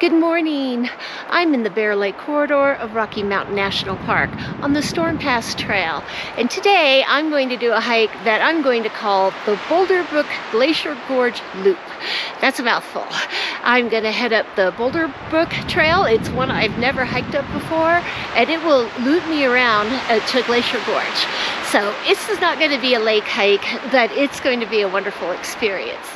Good morning. I'm in the Bear Lake corridor of Rocky Mountain National Park on the Storm Pass Trail. And today I'm going to do a hike that I'm going to call the Boulder Brook Glacier Gorge Loop. That's a mouthful. I'm going to head up the Boulder Brook Trail. It's one I've never hiked up before, and it will loop me around to Glacier Gorge. So this is not going to be a lake hike, but it's going to be a wonderful experience.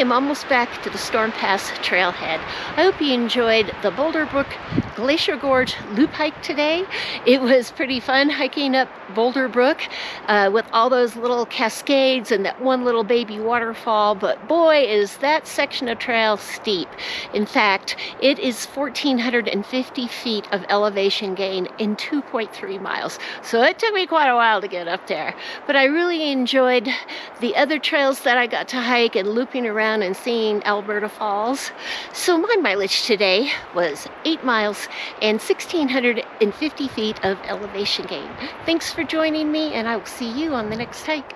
am almost back to the Storm Pass Trailhead. I hope you enjoyed the Boulder Brook Glacier Gorge loop hike today. It was pretty fun hiking up Boulder Brook with all those little cascades and that one little baby waterfall, but boy, is that section of trail steep. In fact, it is 1,450 feet of elevation gain in 2.3 miles. So it took me quite a while to get up there, but I really enjoyed the other trails that I got to hike and looping around and seeing Alberta Falls. So my mileage today was 8 miles and 1,650 feet of elevation gain. Thanks for joining me, and I will see you on the next hike.